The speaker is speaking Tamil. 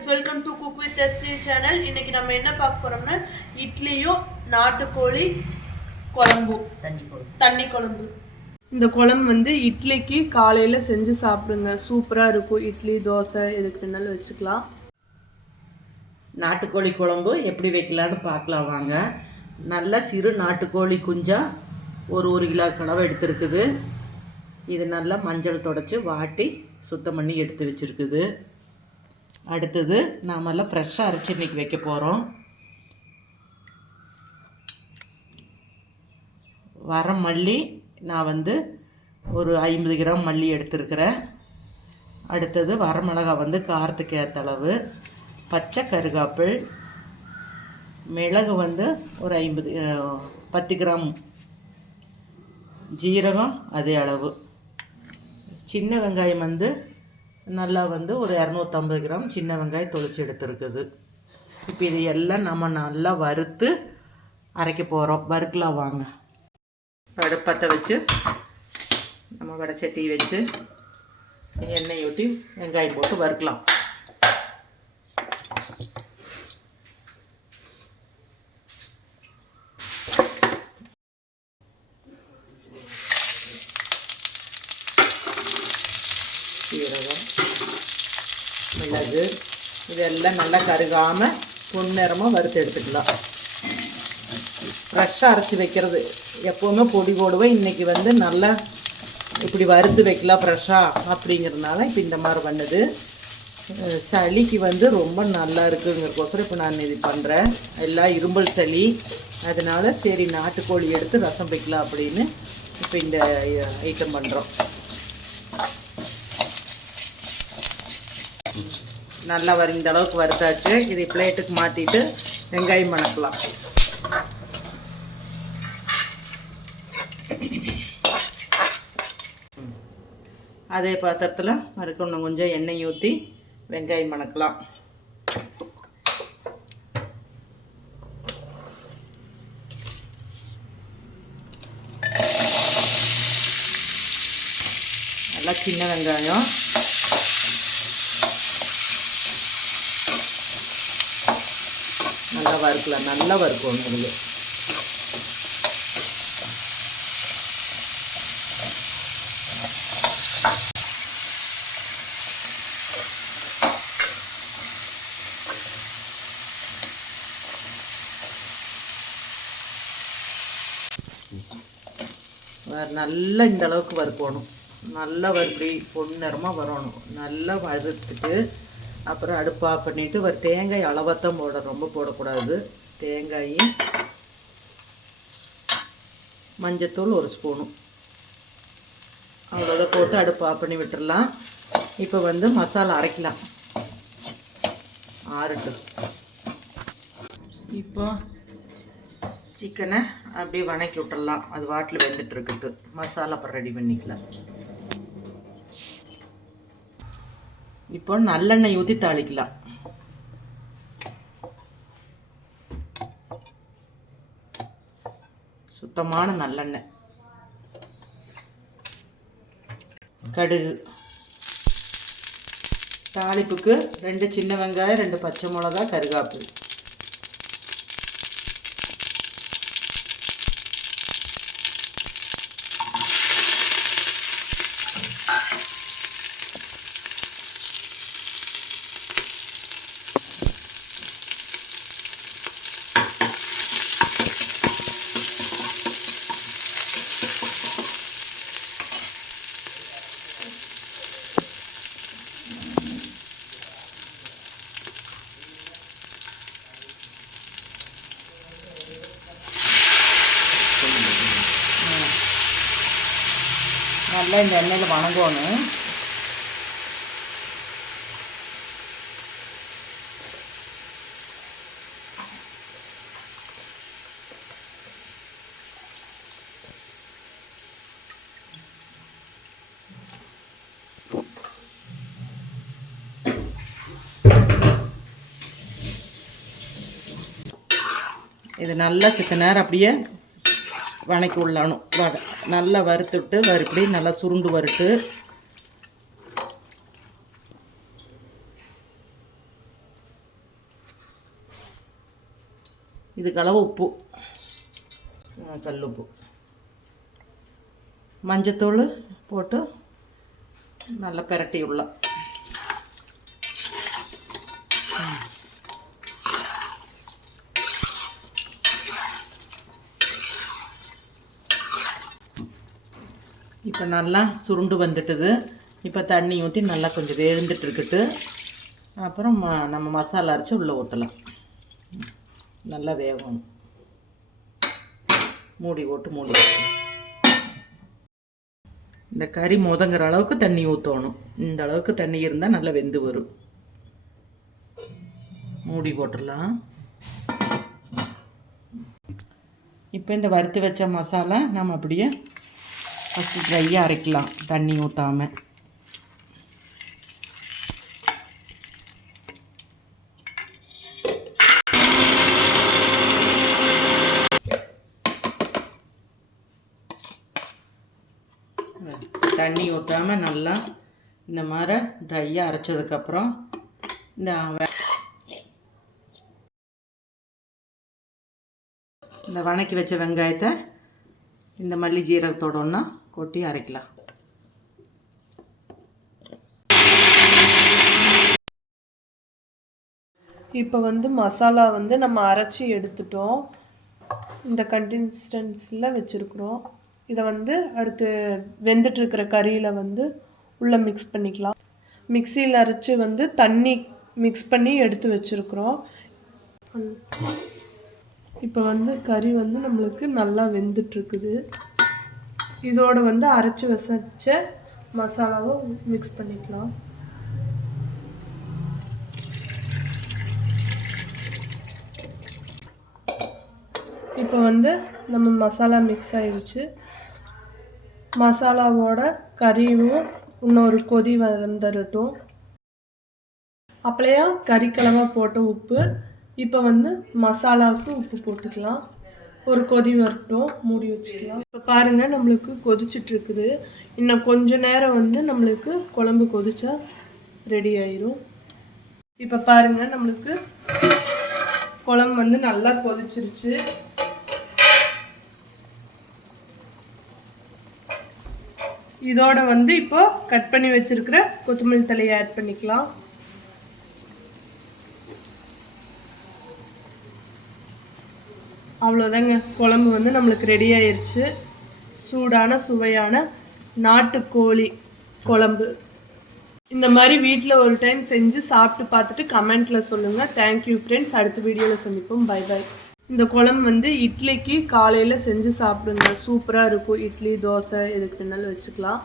Friends, welcome to cook with SD channel. இன்னைக்கு நம்ம என்ன பார்க்க போறோம்னா இட்லியும் நாட்டுக்கோழி குழம்பும் தண்ணி குழம்பு. இந்த குழம்பு வந்து இட்லிக்கு காலையில் செஞ்சு சாப்பிடுங்க, சூப்பராக இருக்கும். இட்லி தோசை எதுக்கு வேணாலும் வச்சுக்கலாம். நாட்டுக்கோழி குழம்பு எப்படி வைக்கலான்னு பார்க்கலாம் வாங்க. நல்ல சிறு நாட்டுக்கோழி குஞ்சா ஒரு கிலோ கனவை எடுத்துருக்குது. இது நல்லா மஞ்சள் தொடச்சி வாட்டி சுத்தம் பண்ணி எடுத்து வச்சுருக்குது. அடுத்தது நாமெல்லாம் ஃப்ரெஷ்ஷாக அரைச்சி இன்றைக்கி வைக்க போகிறோம். வர மல்லி நான் வந்து ஒரு 50 கிராம் மல்லி எடுத்துருக்கிறேன். அடுத்தது வரமிளகா வந்து காரத்துக்கு ஏற்ற அளவு, பச்சை கருகாப்பிள், மிளகு வந்து ஒரு 10 கிராம், ஜீரகம் அதே அளவு, சின்ன வெங்காயம் வந்து நல்லா வந்து ஒரு 250 கிராம் சின்ன வெங்காயம் தொளிச்சு எடுத்துருக்குது. இப்போ இது எல்லாம் நம்ம நல்லா வறுத்து அரைக்க போகிறோம். வறுக்கலாம் வாங்க. அடுப்பத்தை வச்சு நம்ம வடைச்சட்டி வச்சு எண்ணெய் ஊற்றி வெங்காயம் போட்டு வறுக்கலாம். சீரகம், மிளகு இதெல்லாம் நல்லா கருகாமல் பொன்னிறமாக வறுத்து எடுத்துக்கலாம். ஃப்ரெஷ்ஷாக அரைச்சி வைக்கிறது எப்போவுமே பொடி போடுவேன். இன்றைக்கி வந்து நல்லா இப்படி வறுத்து வைக்கலாம் ஃப்ரெஷ்ஷாக அப்படிங்கிறதுனால இப்போ இந்த மாதிரி பண்ணுது. சளிக்கு வந்து ரொம்ப நல்லா இருக்குங்கிறக்கோசரம் இப்போ நான் இது பண்ணுறேன். எல்லாம் இரும்பல் சளி, அதனால் சரி நாட்டுக்கோழி எடுத்து ரசம் வைக்கலாம் அப்படின்னு இப்போ இந்த ஐட்டம் பண்ணுறோம். நல்லா இந்த அளவுக்கு வறுத்தாச்சு. இதை பிளேட்டுக்கு மாற்றிட்டு வெங்காயம் வணக்கலாம். அதே பாத்திரத்தில் மறுக்கணும் கொஞ்சம் எண்ணெய் ஊற்றி வெங்காயம் வணக்கலாம். நல்லா சின்ன வெங்காயம், நல்லா வறுக்கலாம். நல்லா வறுக்கணும். உங்களுக்கு நல்லா இந்த அளவுக்கு வறுக்கணும். நல்லா வறுப்படி பொன்னிறமாக வரணும். நல்லா வறுத்துட்டு அப்புறம் அடுப்பு ஆஃப் பண்ணிவிட்டு ஒரு தேங்காய் அளவாத்தான் போட, ரொம்ப போடக்கூடாது. தேங்காய், மஞ்சத்தூள் 1 ஸ்பூனு, அவ்வளோத போட்டு அடுப்பு ஆஃப் பண்ணி விட்டுடலாம். இப்போ வந்து மசாலா அரைக்கலாம். ஆறட்டு. இப்போ சிக்கனை அப்படியே வணக்கி விட்டுடலாம். அது வாட்டில் வெந்துட்டுருக்குட்டு மசாலா அப்புறம் ரெடி பண்ணிக்கலாம். இப்போ நல்லெண்ணெய் ஊற்றி தாளிக்கலாம். சுத்தமான நல்லெண்ணெய். கடுகு, தாளிப்புக்கு 2 சின்ன வெங்காயம், 2 பச்சை மிளகா, கருகாப்பில், நல்லா இந்த எண்ணெயில் வணங்கணும். இது நல்லா சித்த நேரம் அப்படியே வணக்கி விடணும். நல்லா வறுத்துட்டு வறுப்படி நல்லா சுருண்டு வறுத்து இதுக்களவு உப்பு, கல் உப்பு, மஞ்சத்தூள் போட்டு நல்லா பிரட்டி உள்ள. இப்போ நல்லா சுருண்டு வந்துட்டுது. இப்போ தண்ணி ஊற்றி நல்லா கொஞ்சம் வேந்துட்டுருக்குட்டு. அப்புறம் நம்ம மசாலா அரைச்சி உள்ளே ஊற்றலாம். நல்லா வேகணும். மூடி போட்டு இந்த கறி மொதங்கிற அளவுக்கு தண்ணி ஊற்றணும். இந்த அளவுக்கு தண்ணி இருந்தால் நல்லா வெந்து வரும். மூடி போட்டுடலாம். இப்போ இந்த வறுத்து வச்ச மசாலா நம்ம அப்படியே ஃபஸ்ட்டு ட்ரையாக அரைக்கலாம், தண்ணி ஊற்றாமல். தண்ணி ஊற்றாமல் நல்லா இந்த மாதிரி ட்ரையாக அரைச்சதுக்கப்புறம் இந்த வணக்கி வச்ச வெங்காயத்தை இந்த மல்லி ஜீரகத்தோட ஒன்றா கொட்டி அரைக்கலாம். இப்போ மசாலா நம்ம அரைச்சி எடுத்துட்டோம். இந்த கன்சிஸ்டன்சியில் வச்சுருக்குறோம். இதை அடுத்து வெந்துட்டுருக்கிற கறியில் உள்ளே மிக்ஸ் பண்ணிக்கலாம். மிக்சியில் அரைச்சி தண்ணி மிக்ஸ் பண்ணி எடுத்து வச்சுருக்குறோம். இப்போ கறி நம்மளுக்கு நல்லா வெந்துட்டுருக்குது. இதோட அரைச்சி வச்ச மசாலாவை மிக்ஸ் பண்ணிக்கலாம். இப்போ நம்ம மசாலா மிக்ஸ் ஆயிடுச்சு. மசாலாவோட கறியும் இன்னொரு கொதி வந்துடட்டும். அப்படியே கறிக்கலவை போட்ட உப்பு. இப்போ மசாலாவுக்கு உப்பு போட்டுக்கலாம். ஒரு கொதி வரட்டும், மூடி வச்சுக்கலாம். இப்போ பாருங்கள், நம்மளுக்கு கொதிச்சிட்ருக்குது. இன்னும் கொஞ்ச நேரம் நம்மளுக்கு குழம்பு கொதிச்சா ரெடி ஆயிரும். இப்போ பாருங்கள், நம்மளுக்கு குழம்பு நல்லா கொதிச்சிருச்சு. இதோட இப்போ கட் பண்ணி வச்சிருக்கிற கொத்தமல்லி தழையை ஆட் பண்ணிக்கலாம். அவ்வளோதாங்க, குழம்பு நம்மளுக்கு ரெடி ஆயிடுச்சு. சூடான சுவையான நாட்டுக்கோழி குழம்பு. இந்த மாதிரி வீட்டில் ஒரு டைம் செஞ்சு சாப்பிட்டு பார்த்துட்டு கமெண்ட்டில் சொல்லுங்கள். Thank you friends. அடுத்த வீடியோவில் சந்திப்போம். Bye bye. இந்த குழம்பு இட்லிக்கு காலையில் செஞ்சு சாப்பிடுங்க. சூப்பராக இருக்கும். இட்லி, தோசை எதுக்கு வேணாலும் வச்சுக்கலாம்.